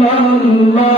ইল্লাল্লাহ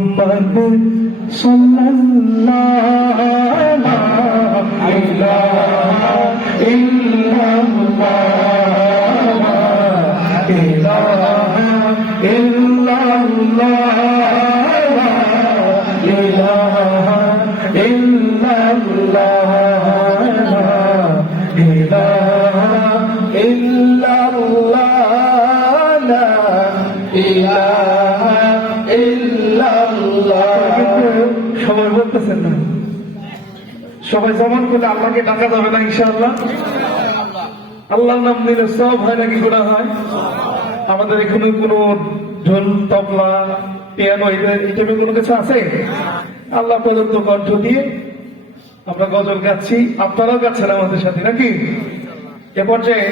محمد صلى الله إلا الله إله إلا الله إله إلا الله إلا الله لا إله إلا সবাই বলতেছেন না। সবাই জমান করলে আল্লাহকে ডাকা যাবে না, ইনশাআল্লাহ। আল্লাহর নাম নিলে সব হয় নাকি গোড়া হয়? আমাদের এখানে কোনো ঢোল, তবলা, পিয়ানো, এই কোনো কিছু আছে? আল্লাহ প্রদত্ত কণ্ঠ দিয়ে আমরা গজল গাচ্ছি। আপনারাও গাচ্ছেন আমাদের সাথে, নাকি? এ পর্যায়ে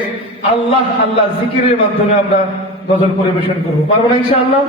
আল্লাহ আল্লাহ জিকিরের মাধ্যমে আমরা গজল পরিবেশন করব। পারব না, ইনশাআল্লাহ?